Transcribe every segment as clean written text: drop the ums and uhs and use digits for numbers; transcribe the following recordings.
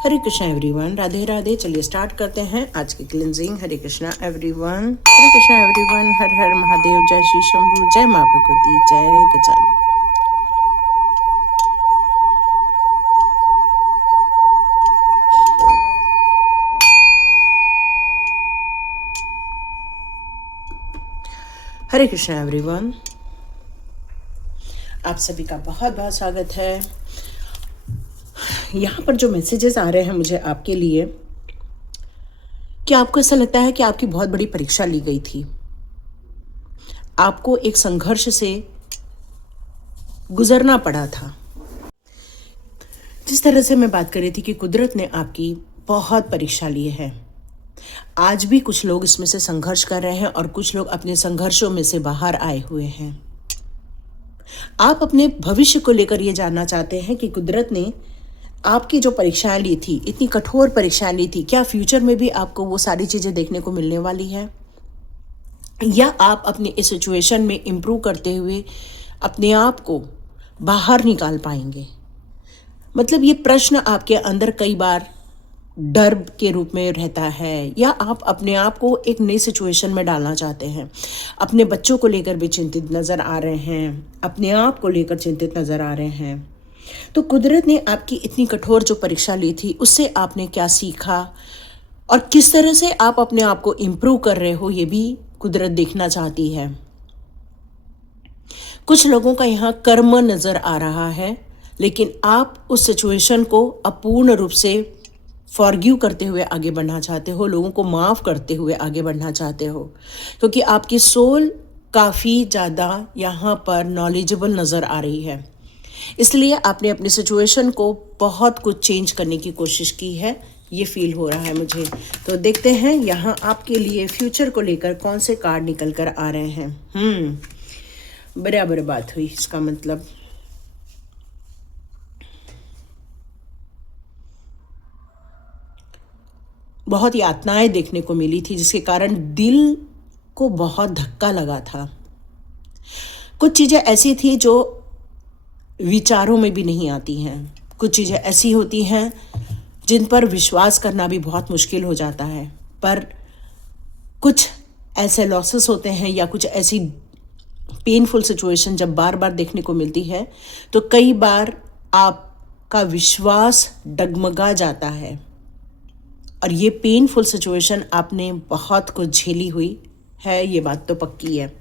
हरे Krishna everyone, Radhe Radhe. चलिए start करते हैं आज की क्लिनजिंग। हरे कृष्णा एवरीवन, हरे कृष्णा एवरीवन, हर हर महादेव, जय श्री शंभू, जय माँ भगवती, जय गजानन। हरे कृष्णा एवरीवन, आप सभी का बहुत बहुत स्वागत है। यहाँ पर जो मैसेजेस आ रहे हैं मुझे आपके लिए, कि आपको ऐसा लगता है कि आपकी बहुत बड़ी परीक्षा ली गई थी, आपको एक संघर्ष से गुजरना पड़ा था। जिस तरह से मैं बात कर रही थी कि कुदरत ने आपकी बहुत परीक्षा ली है, आज भी कुछ लोग इसमें से संघर्ष कर रहे हैं और कुछ लोग अपने संघर्षों में से बाहर आए हुए हैं। आप अपने भविष्य को लेकर ये जानना चाहते हैं कि कुदरत ने आपकी जो परीक्षाएं ली थी, इतनी कठोर परीक्षाएं ली थी, क्या फ्यूचर में भी आपको वो सारी चीज़ें देखने को मिलने वाली है, या आप अपने इस सिचुएशन में इम्प्रूव करते हुए अपने आप को बाहर निकाल पाएंगे। मतलब ये प्रश्न आपके अंदर कई बार डर के रूप में रहता है, या आप अपने आप को एक नई सिचुएशन में डालना चाहते हैं। अपने बच्चों को लेकर भी चिंतित नज़र आ रहे हैं, अपने आप को लेकर चिंतित नज़र आ रहे हैं। तो कुदरत ने आपकी इतनी कठोर जो परीक्षा ली थी, उससे आपने क्या सीखा और किस तरह से आप अपने आप को इम्प्रूव कर रहे हो, ये भी कुदरत देखना चाहती है। कुछ लोगों का यहाँ कर्म नज़र आ रहा है, लेकिन आप उस सिचुएशन को अपूर्ण रूप से फॉरगिव करते हुए आगे बढ़ना चाहते हो, लोगों को माफ़ करते हुए आगे बढ़ना चाहते हो, क्योंकि आपकी सोल काफ़ी ज़्यादा यहाँ पर नॉलेजेबल नज़र आ रही है। इसलिए आपने अपनी सिचुएशन को बहुत कुछ चेंज करने की कोशिश की है, ये फील हो रहा है मुझे। तो देखते हैं यहाँ आपके लिए फ्यूचर को लेकर कौन से कार्ड निकल कर आ रहे हैं। बराबर बात हुई, इसका मतलब बहुत यातनाएं देखने को मिली थी, जिसके कारण दिल को बहुत धक्का लगा था। कुछ चीज़ें ऐसी थी जो विचारों में भी नहीं आती हैं, कुछ चीज़ें ऐसी होती हैं जिन पर विश्वास करना भी बहुत मुश्किल हो जाता है। पर कुछ ऐसे लॉसेस होते हैं या कुछ ऐसी पेनफुल सिचुएशन जब बार बार देखने को मिलती है, तो कई बार आपका विश्वास डगमगा जाता है। और ये पेनफुल सिचुएशन आपने बहुत कुछ झेली हुई है, ये बात तो पक्की है।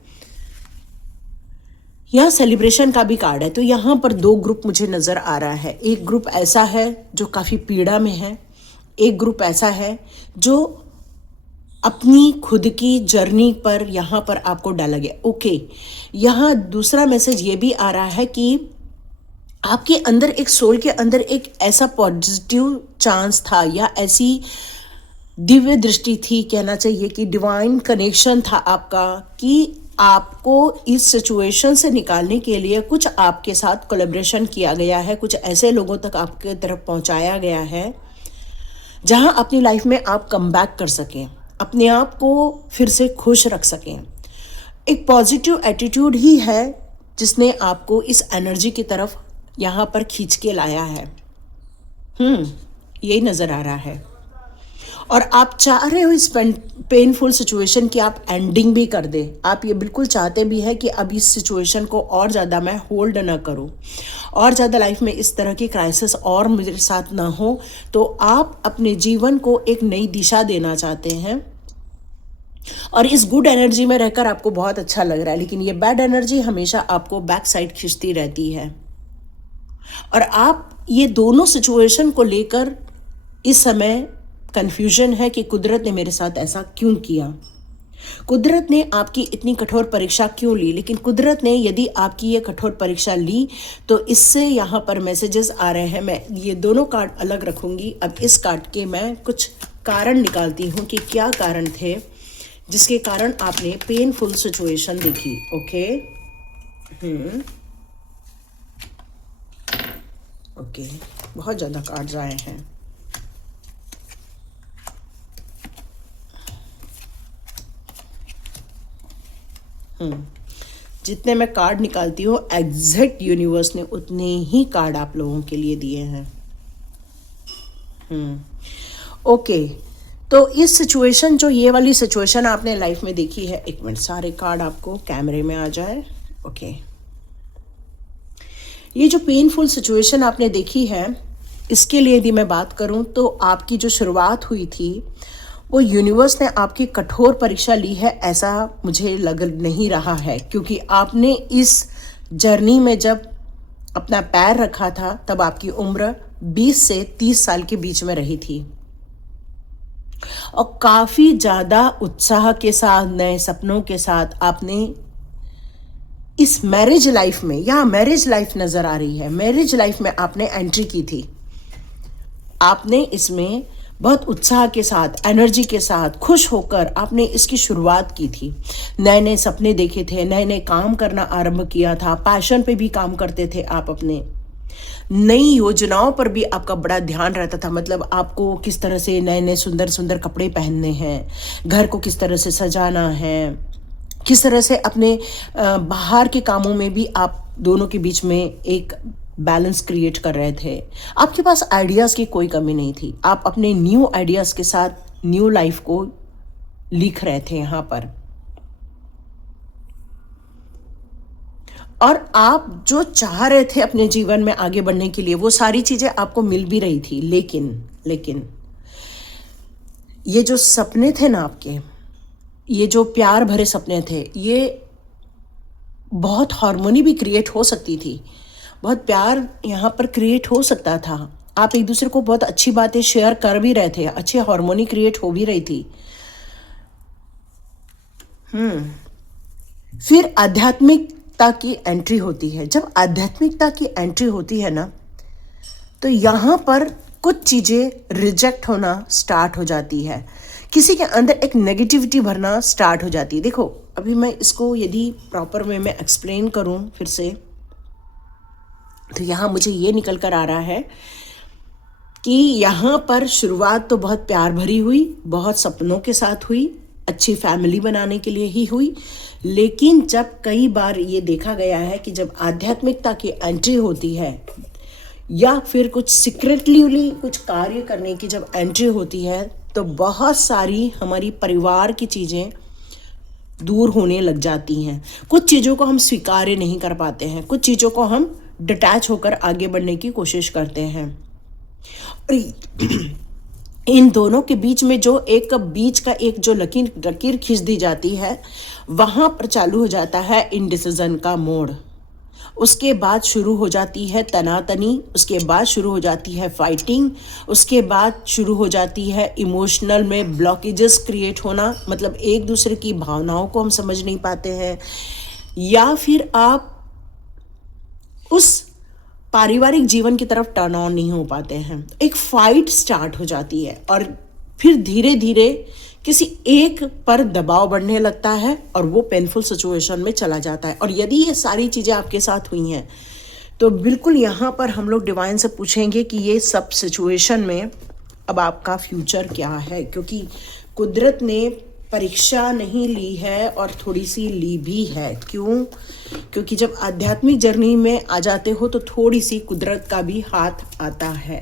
यहाँ सेलिब्रेशन का भी कार्ड है, तो यहाँ पर दो ग्रुप मुझे नज़र आ रहा है। एक ग्रुप ऐसा है जो काफ़ी पीड़ा में है, एक ग्रुप ऐसा है जो अपनी खुद की जर्नी पर यहाँ पर आपको डाला गया। ओके, यहाँ दूसरा मैसेज ये भी आ रहा है कि आपके अंदर, एक सोल के अंदर एक ऐसा पॉजिटिव चांस था या ऐसी दिव्य दृष्टि थी, कहना चाहिए कि डिवाइन कनेक्शन था आपका, कि आपको इस सिचुएशन से निकालने के लिए कुछ आपके साथ कोलैबोरेशन किया गया है, कुछ ऐसे लोगों तक आपके तरफ पहुंचाया गया है जहां अपनी लाइफ में आप कम बैक कर सकें, अपने आप को फिर से खुश रख सकें। एक पॉजिटिव एटीट्यूड ही है जिसने आपको इस एनर्जी की तरफ यहाँ पर खींच के लाया है। यही नज़र आ रहा है। और आप चाह रहे हो इस पेनफुल सिचुएशन की आप एंडिंग भी कर दे। आप ये बिल्कुल चाहते भी है कि अब इस सिचुएशन को और ज़्यादा मैं होल्ड ना करूं, और ज़्यादा लाइफ में इस तरह की क्राइसिस और मेरे साथ ना हो। तो आप अपने जीवन को एक नई दिशा देना चाहते हैं, और इस गुड एनर्जी में रहकर आपको बहुत अच्छा लग रहा है, लेकिन ये बैड एनर्जी हमेशा आपको बैक साइड खींचती रहती है। और आप ये दोनों सिचुएशन को लेकर इस समय कन्फ्यूजन है कि कुदरत ने मेरे साथ ऐसा क्यों किया, कुदरत ने आपकी इतनी कठोर परीक्षा क्यों ली। लेकिन कुदरत ने यदि आपकी ये कठोर परीक्षा ली, तो इससे यहाँ पर मैसेजेस आ रहे हैं। मैं ये दोनों कार्ड अलग रखूँगी। अब इस कार्ड के मैं कुछ कारण निकालती हूँ कि क्या कारण थे जिसके कारण आपने पेनफुल सिचुएशन देखी। ओके, बहुत ज़्यादा कार्ड्स आए हैं। जितने मैं कार्ड निकालती हूँ, एग्जैक्ट यूनिवर्स ने उतने ही कार्ड आप लोगों के लिए दिए हैं। ओके, तो इस सिचुएशन, जो ये वाली सिचुएशन आपने लाइफ में देखी है, एक मिनट सारे कार्ड आपको कैमरे में आ जाए। ओके, ये जो पेनफुल सिचुएशन आपने देखी है, इसके लिए यदि मैं बात करूं तो आपकी जो शुरुआत हुई थी वो यूनिवर्स ने आपकी कठोर परीक्षा ली है, ऐसा मुझे लग नहीं रहा है, क्योंकि आपने इस जर्नी में जब अपना पैर रखा था तब आपकी उम्र 20 से 30 साल के बीच में रही थी, और काफ़ी ज़्यादा उत्साह के साथ, नए सपनों के साथ आपने इस मैरिज लाइफ में, या मैरिज लाइफ नज़र आ रही है, मैरिज लाइफ में आपने एंट्री की थी। आपने इसमें बहुत उत्साह के साथ, एनर्जी के साथ, खुश होकर आपने इसकी शुरुआत की थी। नए नए सपने देखे थे, नए नए काम करना आरंभ किया था, पैशन पे भी काम करते थे आप अपने, नई योजनाओं पर भी आपका बड़ा ध्यान रहता था। मतलब आपको किस तरह से नए नए सुंदर सुंदर कपड़े पहनने हैं, घर को किस तरह से सजाना है, किस तरह से अपने बाहर के कामों में भी आप दोनों के बीच में एक बैलेंस क्रिएट कर रहे थे। आपके पास आइडियाज़ की कोई कमी नहीं थी, आप अपने न्यू आइडियाज़ के साथ न्यू लाइफ को लिख रहे थे यहाँ पर, और आप जो चाह रहे थे अपने जीवन में आगे बढ़ने के लिए, वो सारी चीज़ें आपको मिल भी रही थी। लेकिन ये जो सपने थे ना आपके, ये जो प्यार भरे सपने थे, ये बहुत हार्मोनी भी क्रिएट हो सकती थी, बहुत प्यार यहाँ पर क्रिएट हो सकता था। आप एक दूसरे को बहुत अच्छी बातें शेयर कर भी रहे थे, अच्छी हार्मोनी क्रिएट हो भी रही थी। फिर आध्यात्मिकता की एंट्री होती है। जब आध्यात्मिकता की एंट्री होती है ना, तो यहाँ पर कुछ चीज़ें रिजेक्ट होना स्टार्ट हो जाती है, किसी के अंदर एक नेगेटिविटी भरना स्टार्ट हो जाती है। देखो, अभी मैं इसको यदि प्रॉपर वे में एक्सप्लेन करूँ फिर से, तो यहाँ मुझे ये निकल कर आ रहा है कि यहाँ पर शुरुआत तो बहुत प्यार भरी हुई, बहुत सपनों के साथ हुई, अच्छी फैमिली बनाने के लिए ही हुई। लेकिन जब कई बार ये देखा गया है कि जब आध्यात्मिकता की एंट्री होती है, या फिर कुछ सीक्रेटली कुछ कार्य करने की जब एंट्री होती है, तो बहुत सारी हमारी परिवार की चीज़ें दूर होने लग जाती हैं। कुछ चीज़ों को हम स्वीकार्य नहीं कर पाते हैं, कुछ चीज़ों को हम डिटैच होकर आगे बढ़ने की कोशिश करते हैं। और इन दोनों के बीच में जो एक जो लकीर खींच दी जाती है, वहाँ पर चालू हो जाता है इनडिसीजन का मोड़। उसके बाद शुरू हो जाती है तनातनी, उसके बाद शुरू हो जाती है फाइटिंग, उसके बाद शुरू हो जाती है इमोशनल में ब्लॉकेजेस क्रिएट होना, मतलब एक दूसरे की भावनाओं को हम समझ नहीं पाते हैं, या फिर आप उस पारिवारिक जीवन की तरफ टर्न ऑन नहीं हो पाते हैं। एक फाइट स्टार्ट हो जाती है, और फिर धीरे धीरे किसी एक पर दबाव बढ़ने लगता है, और वो पेनफुल सिचुएशन में चला जाता है। और यदि ये सारी चीज़ें आपके साथ हुई हैं, तो बिल्कुल यहाँ पर हम लोग डिवाइन से पूछेंगे कि ये सब सिचुएशन में अब आपका फ्यूचर क्या है, क्योंकि कुदरत ने परीक्षा नहीं ली है और थोड़ी सी ली भी है। क्यों? क्योंकि जब आध्यात्मिक जर्नी में आ जाते हो तो थोड़ी सी कुदरत का भी हाथ आता है,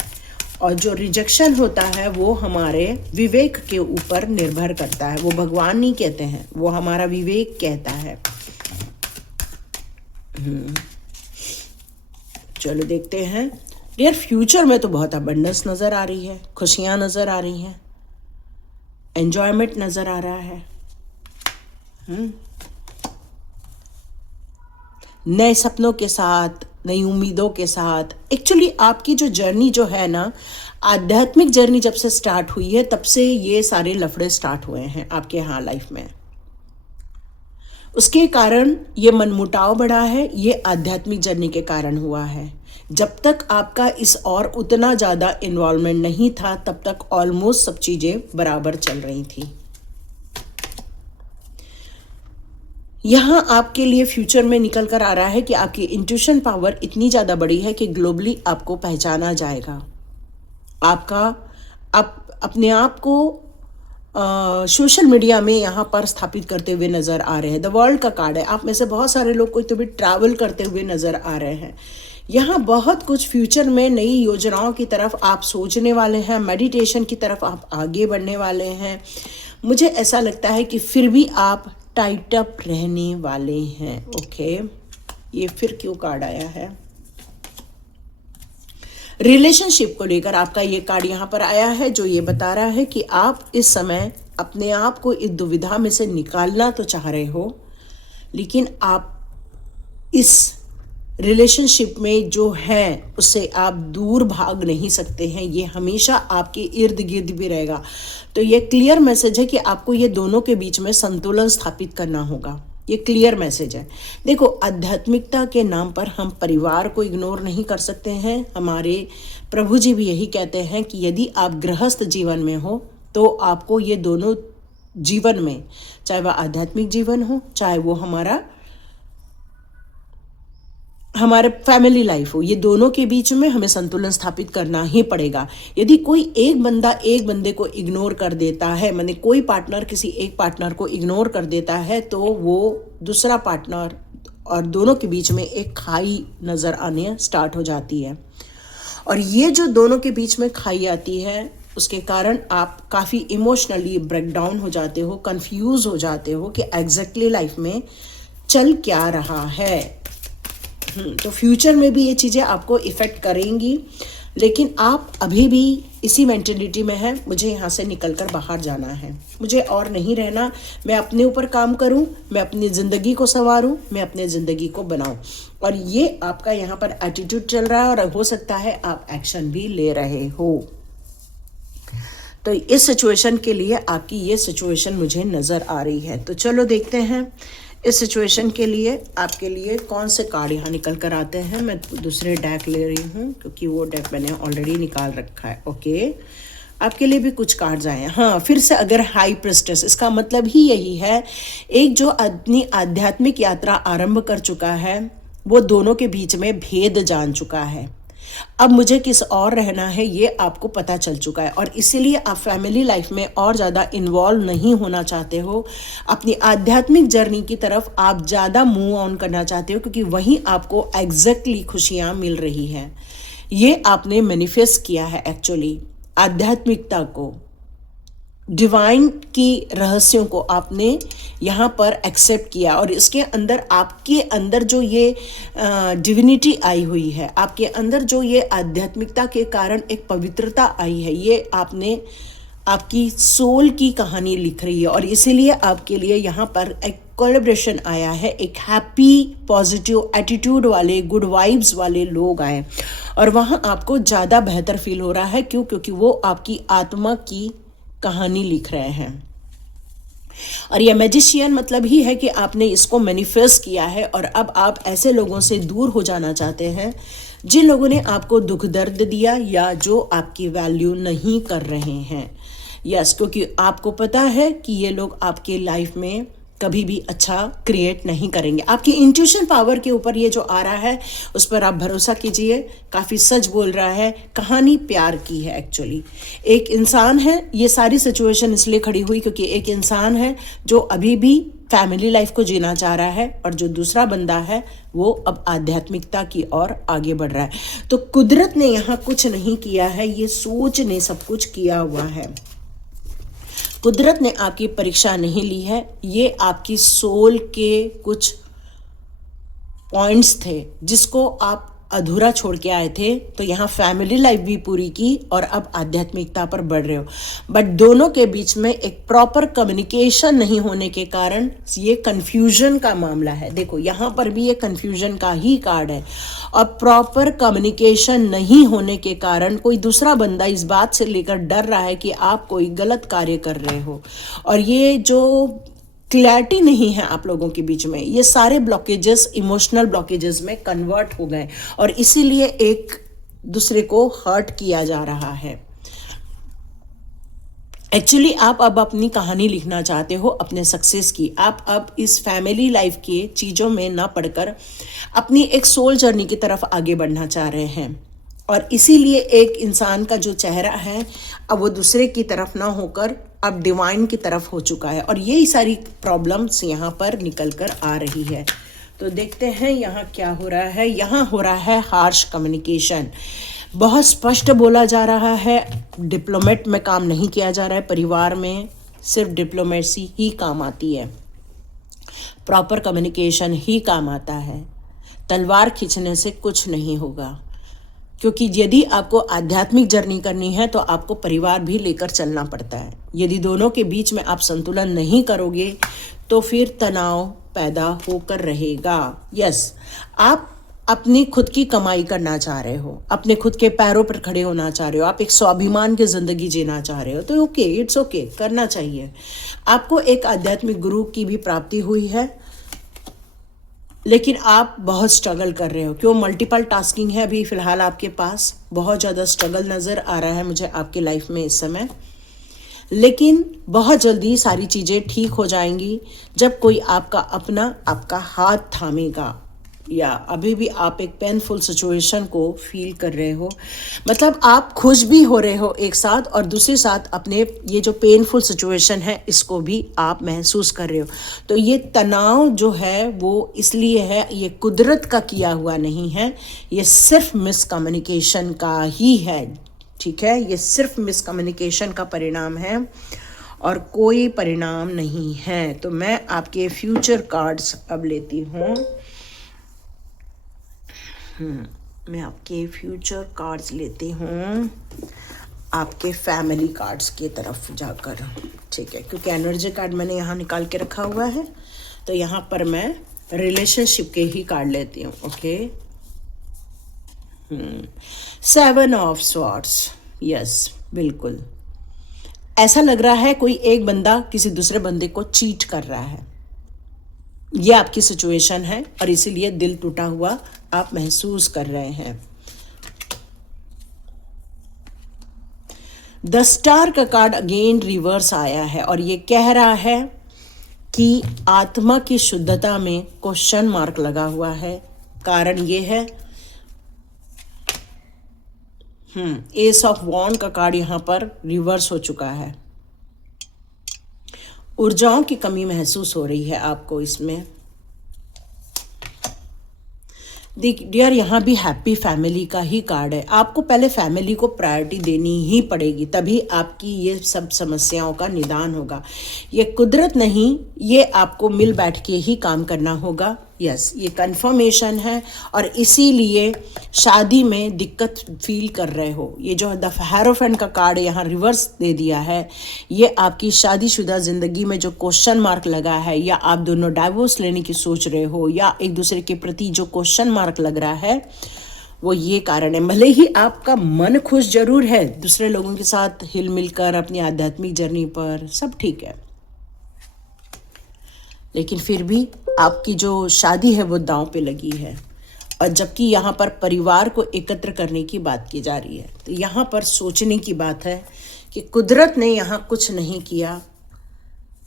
और जो रिजेक्शन होता है वो हमारे विवेक के ऊपर निर्भर करता है। वो भगवान नहीं कहते हैं, वो हमारा विवेक कहता है। चलो देखते हैं। यार, फ्यूचर में तो बहुत अबंडेंस नज़र आ रही है, खुशियाँ नज़र आ रही हैं, एन्जॉयमेंट नज़र आ रहा है, नए सपनों के साथ, नई उम्मीदों के साथ। एक्चुअली आपकी जो जर्नी जो है ना, आध्यात्मिक जर्नी जब से स्टार्ट हुई है, तब से ये सारे लफड़े स्टार्ट हुए हैं आपके यहाँ लाइफ में। उसके कारण ये मनमुटाव बढ़ा है, ये आध्यात्मिक जर्नी के कारण हुआ है। जब तक आपका इस और उतना ज़्यादा इन्वॉल्वमेंट नहीं था, तब तक ऑलमोस्ट सब चीज़ें बराबर चल रही थी। यहाँ आपके लिए फ्यूचर में निकल कर आ रहा है कि आपकी इंट्यूशन पावर इतनी ज़्यादा बड़ी है कि ग्लोबली आपको पहचाना जाएगा। आप अपने आप को सोशल मीडिया में यहाँ पर स्थापित करते हुए नज़र आ रहे हैं। द वर्ल्ड का कार्ड है। आप में से बहुत सारे लोग कोई तो भी ट्रैवल करते हुए नज़र आ रहे हैं। यहाँ बहुत कुछ फ्यूचर में नई योजनाओं की तरफ आप सोचने वाले हैं, मेडिटेशन की तरफ आप आगे बढ़ने वाले हैं। मुझे ऐसा लगता है कि फिर भी आप टाइट अप रहने वाले हैं। ओके, ये फिर क्यों कार्ड आया है? रिलेशनशिप को लेकर आपका ये कार्ड यहाँ पर आया है, जो ये बता रहा है कि आप इस समय अपने आप को इस दुविधा में से निकालना तो चाह रहे हो, लेकिन आप इस रिलेशनशिप में जो है उससे आप दूर भाग नहीं सकते हैं। ये हमेशा आपके इर्द गिर्द भी रहेगा। तो ये क्लियर मैसेज है कि आपको ये दोनों के बीच में संतुलन स्थापित करना होगा। ये क्लियर मैसेज है। देखो, आध्यात्मिकता के नाम पर हम परिवार को इग्नोर नहीं कर सकते हैं। हमारे प्रभु जी भी यही कहते हैं कि यदि आप गृहस्थ जीवन में हो तो आपको ये दोनों जीवन में, चाहे वह आध्यात्मिक जीवन हो, चाहे वो हमारे फैमिली लाइफ हो, ये दोनों के बीच में हमें संतुलन स्थापित करना ही पड़ेगा। यदि कोई एक बंदा एक बंदे को इग्नोर कर देता है, माने कोई पार्टनर किसी एक पार्टनर को इग्नोर कर देता है, तो वो दूसरा पार्टनर और दोनों के बीच में एक खाई नज़र आने स्टार्ट हो जाती है। और ये जो दोनों के बीच में खाई आती है, उसके कारण आप काफ़ी इमोशनली ब्रेकडाउन हो जाते हो, कंफ्यूज हो जाते हो कि एग्जैक्टली लाइफ में चल क्या रहा है। तो फ्यूचर में भी ये चीज़ें आपको इफ़ेक्ट करेंगी, लेकिन आप अभी भी इसी मेंटेलिटी में हैं, मुझे यहाँ से निकल कर बाहर जाना है, मुझे और नहीं रहना, मैं अपने ऊपर काम करूँ, मैं अपनी ज़िंदगी को संवारूँ, मैं अपने ज़िंदगी को बनाऊँ। और ये आपका यहाँ पर एटीट्यूड चल रहा है, और हो सकता है आप एक्शन भी ले रहे हो। तो इस सिचुएशन के लिए आपकी ये सिचुएशन मुझे नज़र आ रही है। तो चलो देखते हैं इस सिचुएशन के लिए आपके लिए कौन से कार्ड यहाँ निकल कर आते हैं। मैं दूसरे डेक ले रही हूँ क्योंकि वो डेक मैंने ऑलरेडी निकाल रखा है। ओके, आपके लिए भी कुछ कार्ड्स आए हैं। हाँ, फिर से अगर हाई प्रिस्टेस, इसका मतलब ही यही है, एक जो अपनी आध्यात्मिक यात्रा आरंभ कर चुका है वो दोनों के बीच में भेद जान चुका है। अब मुझे किस और रहना है ये आपको पता चल चुका है, और इसीलिए आप फैमिली लाइफ में और ज़्यादा इन्वॉल्व नहीं होना चाहते हो। अपनी आध्यात्मिक जर्नी की तरफ आप ज़्यादा मूव ऑन करना चाहते हो, क्योंकि वहीं आपको एग्जैक्टली खुशियाँ मिल रही हैं। ये आपने मैनिफेस्ट किया है एक्चुअली, आध्यात्मिकता को, डिवाइन की रहस्यों को आपने यहाँ पर एक्सेप्ट किया, और इसके अंदर आपके अंदर जो ये डिविनिटी आई हुई है, आपके अंदर जो ये आध्यात्मिकता के कारण एक पवित्रता आई है, ये आपने आपकी सोल की कहानी लिख रही है। और इसीलिए आपके लिए यहाँ पर एक कोलैबोरेशन आया है, एक हैप्पी पॉजिटिव एटीट्यूड वाले, गुड वाइब्स वाले लोग आए, और वहाँ आपको ज़्यादा बेहतर फील हो रहा है। क्यों? क्योंकि वो आपकी आत्मा की कहानी लिख रहे हैं। और यह मैजिशियन मतलब ही है कि आपने इसको मैनिफेस्ट किया है, और अब आप ऐसे लोगों से दूर हो जाना चाहते हैं जिन लोगों ने आपको दुख दर्द दिया या जो आपकी वैल्यू नहीं कर रहे हैं। यस, क्योंकि आपको पता है कि ये लोग आपके लाइफ में कभी भी अच्छा क्रिएट नहीं करेंगे। आपकी इंट्यूशन पावर के ऊपर ये जो आ रहा है उस पर आप भरोसा कीजिए, काफ़ी सच बोल रहा है। कहानी प्यार की है एक्चुअली। एक इंसान है, ये सारी सिचुएशन इसलिए खड़ी हुई क्योंकि एक इंसान है जो अभी भी फैमिली लाइफ को जीना चाह रहा है, और जो दूसरा बंदा है वो अब आध्यात्मिकता की ओर आगे बढ़ रहा है। तो कुदरत ने यहाँ कुछ नहीं किया है, ये सोच ने सब कुछ किया हुआ है। कुदरत ने आपकी परीक्षा नहीं ली है, ये आपकी सोल के कुछ पॉइंट्स थे जिसको आप अधूरा छोड़ के आए थे। तो यहाँ फैमिली लाइफ भी पूरी की और अब आध्यात्मिकता पर बढ़ रहे हो, बट दोनों के बीच में एक प्रॉपर कम्युनिकेशन नहीं होने के कारण ये कन्फ्यूजन का मामला है। देखो, यहाँ पर भी ये कन्फ्यूजन का ही कार्ड है, और प्रॉपर कम्युनिकेशन नहीं होने के कारण कोई दूसरा बंदा इस बात से लेकर डर रहा है कि आप कोई गलत कार्य कर रहे हो, और ये जो क्लैरिटी नहीं है आप लोगों के बीच में, ये सारे ब्लॉकेजेस इमोशनल ब्लॉकेजेस में कन्वर्ट हो गए, और इसीलिए एक दूसरे को हर्ट किया जा रहा है। एक्चुअली आप अब अपनी कहानी लिखना चाहते हो अपने सक्सेस की। आप अब इस फैमिली लाइफ के चीज़ों में ना पड़कर अपनी एक सोल जर्नी की तरफ आगे बढ़ना चाह रहे हैं, और इसीलिए एक इंसान का जो चेहरा है अब वो दूसरे की तरफ ना होकर अब डिवाइन की तरफ हो चुका है, और यही सारी प्रॉब्लम्स यहाँ पर निकल कर आ रही है। तो देखते हैं यहाँ क्या हो रहा है। यहाँ हो रहा है हार्श कम्युनिकेशन, बहुत स्पष्ट बोला जा रहा है। डिप्लोमेट में काम नहीं किया जा रहा है, परिवार में सिर्फ डिप्लोमेसी ही काम आती है, प्रॉपर कम्युनिकेशन ही काम आता है। तलवार खींचने से कुछ नहीं होगा, क्योंकि यदि आपको आध्यात्मिक जर्नी करनी है तो आपको परिवार भी लेकर चलना पड़ता है। यदि दोनों के बीच में आप संतुलन नहीं करोगे तो फिर तनाव पैदा होकर रहेगा। यस, आप अपनी खुद की कमाई करना चाह रहे हो, अपने खुद के पैरों पर खड़े होना चाह रहे हो, आप एक स्वाभिमान की ज़िंदगी जीना चाह रहे हो, तो ओके, इट्स ओके, करना चाहिए। आपको एक आध्यात्मिक गुरु की भी प्राप्ति हुई है, लेकिन आप बहुत स्ट्रगल कर रहे हो। क्यों? मल्टीपल टास्किंग है अभी फ़िलहाल आपके पास, बहुत ज़्यादा स्ट्रगल नज़र आ रहा है मुझे आपकी लाइफ में इस समय। लेकिन बहुत जल्दी सारी चीज़ें ठीक हो जाएंगी जब कोई आपका अपना आपका हाथ थामेगा। या अभी भी आप एक पेनफुल सिचुएशन को फील कर रहे हो, मतलब आप खुश भी हो रहे हो एक साथ, और दूसरे साथ अपने ये जो पेनफुल सिचुएशन है इसको भी आप महसूस कर रहे हो। तो ये तनाव जो है वो इसलिए है, ये कुदरत का किया हुआ नहीं है, ये सिर्फ मिसकम्युनिकेशन का ही है। ठीक है, ये सिर्फ मिसकम्युनिकेशन का परिणाम है और कोई परिणाम नहीं है। तो मैं आपके फ्यूचर कार्ड्स अब लेती हूँ। मैं आपके फ्यूचर कार्ड्स लेती हूँ आपके फैमिली कार्ड्स की तरफ जाकर। ठीक है, क्योंकि एनर्जी कार्ड मैंने यहाँ निकाल के रखा हुआ है, तो यहाँ पर मैं रिलेशनशिप के ही कार्ड लेती हूँ। Okay, 7 of swords. यस, बिल्कुल ऐसा लग रहा है कोई एक बंदा किसी दूसरे बंदे को चीट कर रहा है, ये आपकी सिचुएशन है और इसीलिए दिल टूटा हुआ आप महसूस कर रहे हैं। द स्टार का कार्ड अगेन रिवर्स आया है और ये कह रहा है कि आत्मा की शुद्धता में क्वेश्चन मार्क लगा हुआ है। कारण ये है, एस ऑफ वॉन्ड का कार्ड यहां पर रिवर्स हो चुका है। ऊर्जाओं की कमी महसूस हो रही है आपको इसमें। डियर, यहाँ भी हैप्पी फैमिली का ही कार्ड है। आपको पहले फैमिली को प्रायोरिटी देनी ही पड़ेगी, तभी आपकी ये सब समस्याओं का निदान होगा। ये कुदरत नहीं, ये आपको मिल बैठ के ही काम करना होगा। यस, ये कंफर्मेशन है और इसीलिए शादी में दिक्कत फील कर रहे हो। ये जो द हेरोफेंट का कार्ड यहाँ रिवर्स दे दिया है, ये आपकी शादीशुदा ज़िंदगी में जो क्वेश्चन मार्क लगा है, या आप दोनों डाइवोर्स लेने की सोच रहे हो, या एक दूसरे के प्रति जो क्वेश्चन मार्क लग रहा है, वो ये कारण है। भले ही आपका मन खुश जरूर है दूसरे लोगों के साथ हिल मिलकर अपनी आध्यात्मिक जर्नी पर, सब ठीक है, लेकिन फिर भी आपकी जो शादी है वो दांव पे लगी है। और जबकि यहाँ पर परिवार को एकत्र करने की बात की जा रही है, तो यहाँ पर सोचने की बात है कि कुदरत ने यहाँ कुछ नहीं किया।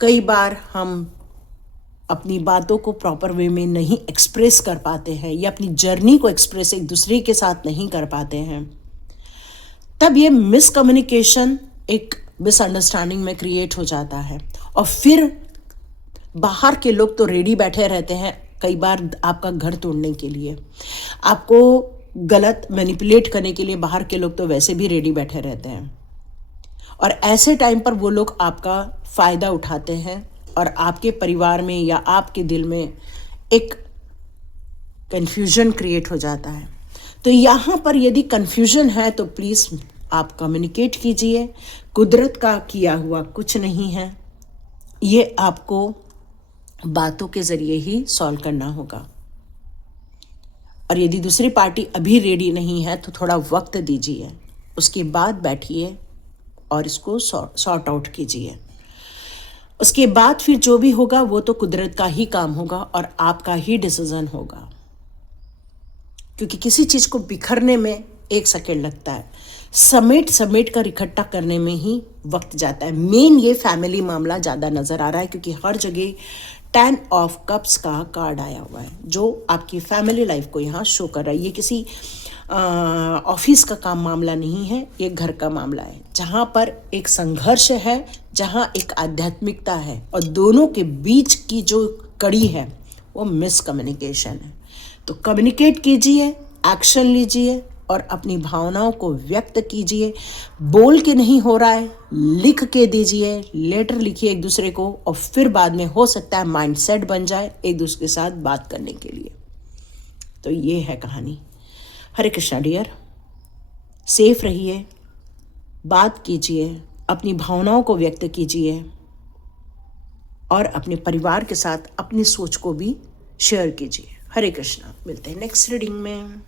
कई बार हम अपनी बातों को प्रॉपर वे में नहीं एक्सप्रेस कर पाते हैं, या अपनी जर्नी को एक्सप्रेस एक दूसरे के साथ नहीं कर पाते हैं, तब ये मिसकम्युनिकेशन एक मिसअंडरस्टैंडिंग में क्रिएट हो जाता है। और फिर बाहर के लोग तो रेडी बैठे रहते हैं कई बार आपका घर तोड़ने के लिए, आपको गलत मैनिपुलेट करने के लिए बाहर के लोग तो वैसे भी रेडी बैठे रहते हैं। और ऐसे टाइम पर वो लोग आपका फ़ायदा उठाते हैं और आपके परिवार में या आपके दिल में एक कन्फ्यूजन क्रिएट हो जाता है। तो यहाँ पर यदि कन्फ्यूजन है तो प्लीज़ आप कम्युनिकेट कीजिए। कुदरत का किया हुआ कुछ नहीं है, ये आपको बातों के ज़रिए ही सॉल्व करना होगा। और यदि दूसरी पार्टी अभी रेडी नहीं है तो थोड़ा वक्त दीजिए, उसके बाद बैठिए और इसको सॉर्ट आउट कीजिए। उसके बाद फिर जो भी होगा वो तो कुदरत का ही काम होगा और आपका ही डिसीजन होगा, क्योंकि किसी चीज़ को बिखरने में 1 सेकेंड लगता है, समेट कर इकट्ठा करने में ही वक्त जाता है। मेन ये फैमिली मामला ज़्यादा नज़र आ रहा है, क्योंकि हर जगह 10 ऑफ कप्स का कार्ड आया हुआ है जो आपकी फैमिली लाइफ को यहाँ शो कर रहा है। ये किसी ऑफिस का काम मामला नहीं है, ये घर का मामला है, जहाँ पर एक संघर्ष है, जहाँ एक आध्यात्मिकता है, और दोनों के बीच की जो कड़ी है वो मिसकम्युनिकेशन है। तो कम्युनिकेट कीजिए, एक्शन लीजिए और अपनी भावनाओं को व्यक्त कीजिए। बोल के नहीं हो रहा है, लिख के दीजिए, लेटर लिखिए एक दूसरे को, और फिर बाद में हो सकता है माइंडसेट बन जाए एक दूसरे के साथ बात करने के लिए। तो ये है कहानी। हरे कृष्णा डियर, सेफ रहिए, बात कीजिए, अपनी भावनाओं को व्यक्त कीजिए और अपने परिवार के साथ अपनी सोच को भी शेयर कीजिए। हरे कृष्णा। मिलते हैं नेक्स्ट रीडिंग में।